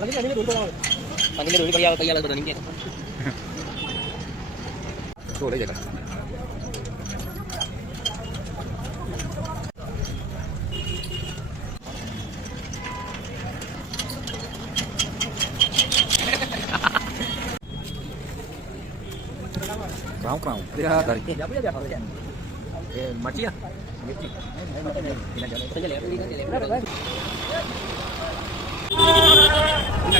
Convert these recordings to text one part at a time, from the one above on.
પંદર રોટી કરી આવે કઈ આવે બધા નીચે તો લઈ જાય ક્રાઉં ક્રાઉં યા તારી એ મરચી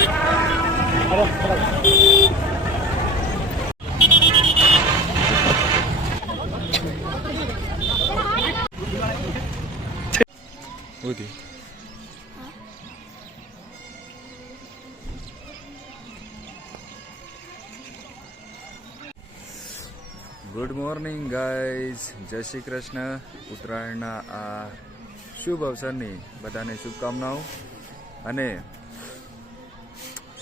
ઉધી good morning guys Jai Shri Krishna. ઉત્તરાયણના આ શુભ અવસરની બધાને શુભકામનાઓ. અને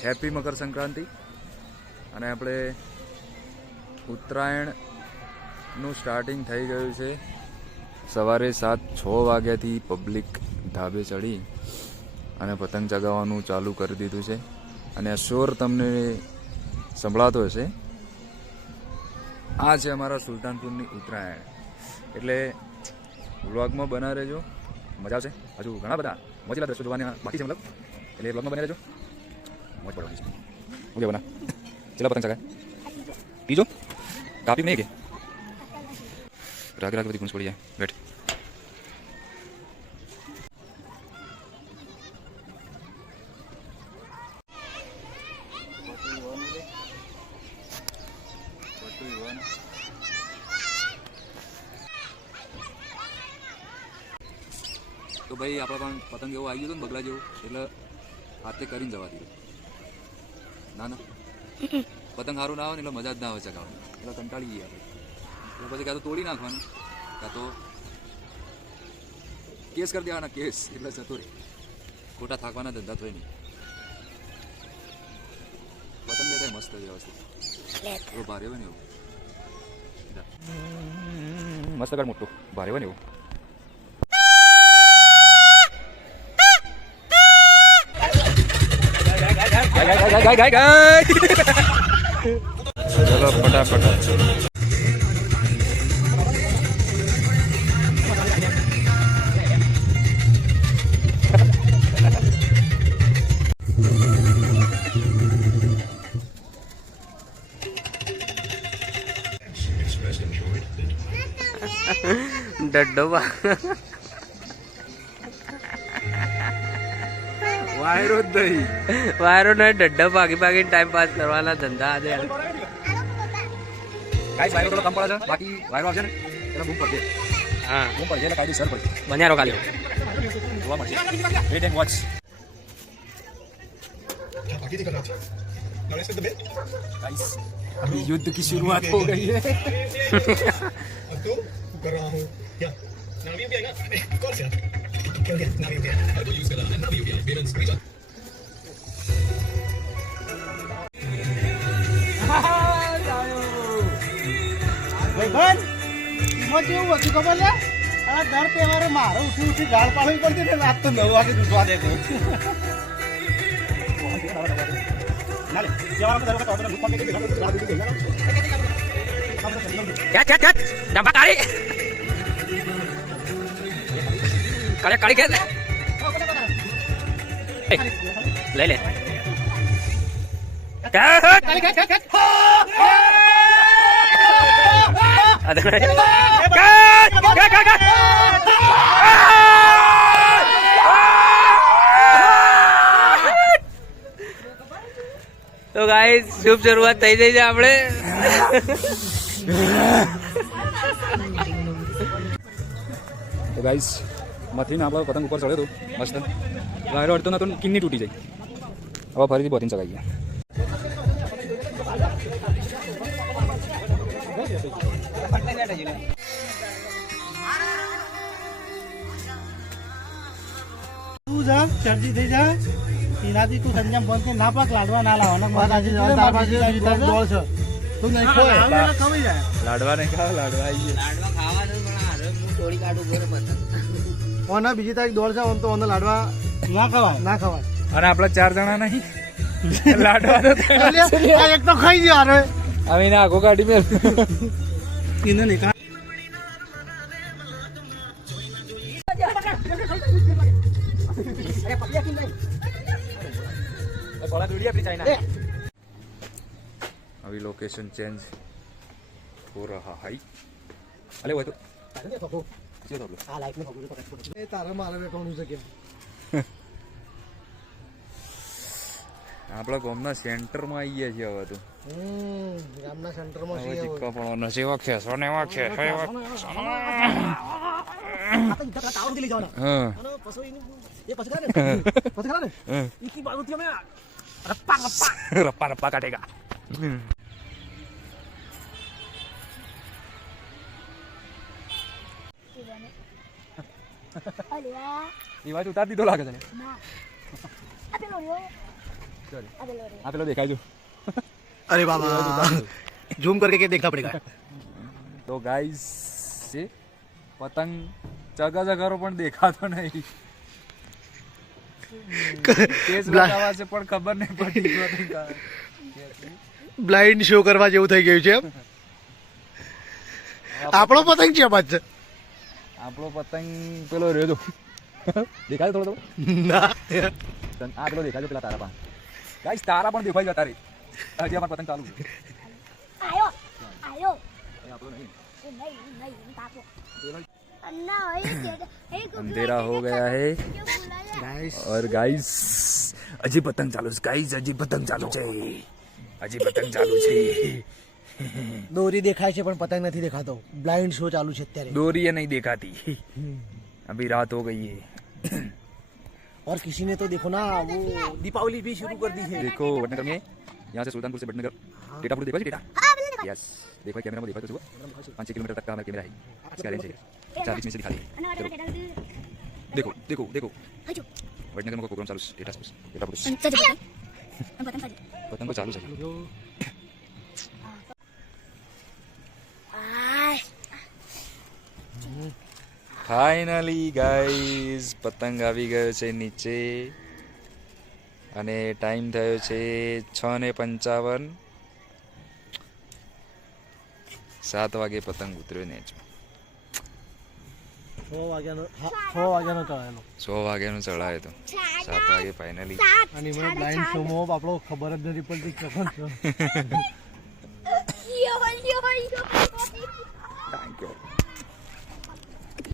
હેપી મકર સંક્રાંતિ. અને આપણે ઉત્તરાયણનું સ્ટાર્ટિંગ થઈ ગયું છે. સવારે સાત છ વાગ્યાથી પબ્લિક ધાબે ચડી અને પતંગ ચગાવવાનું ચાલુ કરી દીધું છે. અને શોર તમને સંભળાતો હશે. આ છે અમારા સુલતાનપુરની ઉત્તરાયણ. એટલે વ્લોગમાં બના રહેજો. મજા આવશે. હજુ ઘણા બધા મજેલા દ્રશ્યો જોવાના બાકી છે મતલબ. એટલે વ્લોગમાં બની રહેજો. મોજ પડવાની છે હું કે ચલા પતંગ ચગાય બીજો કાપી નહીં કે રાગ રાગ બધી ગુંજ પડી જાય બેઠ તો ભાઈ, આપણા પણ પતંગ એવો આવી ગયો હતો ને બગલા જેવો એટલે હાથે કરીને જવા દીધું ના ના પતંગ સારું ના આવે ને એટલે મજા જ ના આવે ચગાવવાની એટલે કંટાળી ગયા આપણે એટલે પછી કાં તો તોડી નાખવાનું કાં તો કેસ કરી દેવાના કેસ એટલે જતો રહે. ખોટા થાકવાના ધંધા થાય નહીં. પતંગ લેતા મસ્ત વ્યવસ્થિત. ભારે હોય ને એવું. મસ્ત કર મોટું. ભારે હોય ને એવું. ગાય ગાય ગાય ગાય ચલો ફટાફટ વાયરો જ નહીં વાયરો ને ડડ્ડા ભાગી ભાગીને ટાઈમ પાસ કરવાના ધંધા આજે ગાઈસ વાયરો થોડો કમ પડે છે બાકી વાયરો આવશે ને એટલે બૂમ પડશે હા બૂમ પડશે એટલે કાયદેસર પડશે બન્યારો ખાલી જોવા મળશે વેટ એન્ડ વોચ गाइस अभी युद्ध की शुरुआत हो गई है तो कर रहा हूँ क्या नावी भी आएगा अरे, कौन सा क्या हो गया नावी भी आया तो यूज कर रहा है नावी भी पेमेंट्स भी ભાઈબંધ એમાં કેવું હતું ખબર છે આ દર તહેવારે મારે ઉઠી ઉઠી ગાળ પાડવી પડતી ને રાત તો નવ વાગે ઉઠવા દે તો ક્યાં ક્યાં ક્યાં ડબ્બા કાઢી કાઢે કાળી કે લઈ લે. તો ગાઈસ શુભ શરૂઆત થઈ જઈ છે આપણે. તો ગાઈસ મથીને આપણે પતંગ ઉપર ચડ્યો હતું. મસ્ત. વાયરો અડતો નતો કિન્ની તૂટી જાય. હવે ફરીથી બોધીને ચગાઈ ગયા. તું જા શરદી થઈ જાય એનાથી તું સંજમ બંધ ના પાક લાડવા ના લાવવાના. નહીં લાડવા નહીં ખાવ લાડવા આવી ઓના બીજી તારીખ દોડ છે ઓમ તો ઓને લાડવા ના ખવાય ના ખવાય અને આપણે ચાર જણા નહીં લાડવા તો અલ્યા, આ એક તો ખાઈ ગયો હારે હવે એને આખો કાઢી મેલ એને નહીં ખા- अभी लोकेशन चेंज हो रहा है अरे वो तो આપણા ગામના સેન્ટરમાં આવી ગયા છીએ હવે તો ગામના સેન્ટરમાં છીએ ચિક્કા પણ નસીવા છે સોને એવા છે રપ્પા રપ્પા કાટેગા એ વાત ઉતાર દીધો લાગે તને આ પેલો દેખાય જો અરે બાબા. ઝૂમ કરકે કે દેખા પડેગા? તો ગાઈસ પતંગ ચગા ચગારો પણ દેખાતો નહીં. પણ ખબર નહીં પડતી બ્લાઇન્ડ શો કરવા જેવું થઈ ગયું છે આપણો પતંગ છે પાછળ આપણો પતંગ પેલો રહ્યો તો દેખાય થોડો થોડો ના તન- આ પેલો દેખાય છે પેલા તારા પણ ગાઈસ તારા પણ દેખાય છે તારે હજી અમાર પતંગ ચાલુ છે આયો આયો એ આપણો નહીં એ નહીં નહીં તાપો अन्ना ये ये अंधेरा हो गया है ગાઈસ और गाइस હજી પતંગ ચાલુ છે ગાઈસ હજી પતંગ ચાલુ છે હજી પતંગ ચાલુ છે દોરી દેખાય છે પણ પતંગ નથી દેખાતો બ્લાઇન્ડ શો ચાલુ છે અત્યારે डोरी ये नहीं दिखाती अभी रात हो गई है और किसी ने तो देखो ना वो दीपावली भी शुरू कर दी है देखो वडनगर में यहाँ से सुल्तानपुर से वडनगर डेटा देखो जी डेटा यस देखो कैमरा में देखो तो सुबह पाँच छः किलोमीटर तक का हमारा कैमरा है इसका रेंज है चार बीच में से दिखा दी अन्ना चलो वाला बेटा देखो देखो देखो हजो वडनगर में प्रोग्राम चालू डेटा डेटा पुरुष सच है हम पतंग का पतंग को चालू चाहिए ફાઈનલી ગાઈઝ પતંગ આવી ગયો છે નીચે. અને ટાઈમ થયો છે છ ને પંચાવન. સાત વાગે પતંગ ઉતર્યો ને સો વાગ્યાનો ચડાયો તો. સાત વાગે ફાઇનલી ખબર જ નથી પડતી